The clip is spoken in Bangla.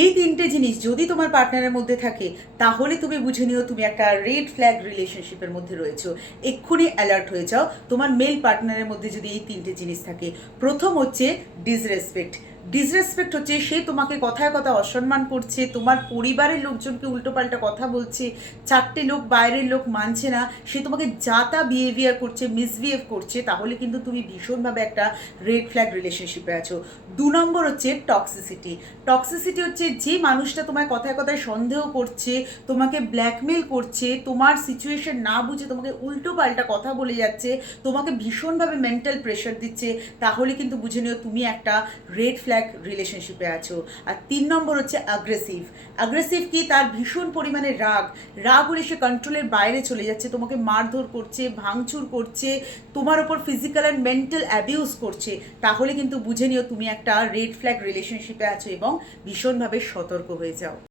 এই তিনটে জিনিস যদি তোমার পার্টনারের মধ্যে থাকে তাহলে তুমি বুঝে নিও তুমি একটা রেড ফ্ল্যাগ রিলেশনশিপের মধ্যে রয়েছো। এক্ষুনি অ্যালার্ট হয়ে যাও তোমার মেল পার্টনারের মধ্যে যদি এই তিনটে জিনিস থাকে। প্রথম হচ্ছে ডিসরেসপেক্ট। ডিসরেসপেক্ট হচ্ছে সে তোমাকে কথায় কথা অসম্মান করছে, তোমার পরিবারের লোকজনকে উল্টোপাল্টা কথা বলছে, চারটে লোক বাইরের লোক মানছে না, সে তোমাকে যা তা বিহেভিয়ার করছে, মিসবিহেভ করছে, তাহলে কিন্তু তুমি ভীষণভাবে একটা রেড ফ্ল্যাগ রিলেশনশিপে আছো। 2 নম্বর হচ্ছে টক্সিসিটি। টক্সিসিটি হচ্ছে যে মানুষটা তোমার কথায় কথায় সন্দেহ করছে, তোমাকে ব্ল্যাকমেল করছে, তোমার সিচুয়েশন না বুঝে তোমাকে উল্টো পাল্টা কথা বলে যাচ্ছে, তোমাকে ভীষণভাবে মেন্টাল প্রেশার দিচ্ছে, তাহলে কিন্তু বুঝে নিও তুমি একটা রেড ফ্ল্যাগ রিলেশনশিপে আছো। আর 3 নম্বর হচ্ছে অ্যাগ্রেসিভ। অ্যাগ্রেসিভ কি? তার ভীষণ পরিমাণে রাগ, রাগ হলে সে কন্ট্রোলের বাইরে চলে যাচ্ছে, তোমাকে মারধর করছে, ভাঙচুর করছে, তোমার ওপর ফিজিক্যাল অ্যান্ড মেন্টাল অ্যাবিউজ করছে, তাহলে কিন্তু বুঝে নিও তুমি একটা রেড ফ্ল্যাগ রিলেশনশিপে আছো এবং ভীষণভাবে সতর্ক হয়ে যাও।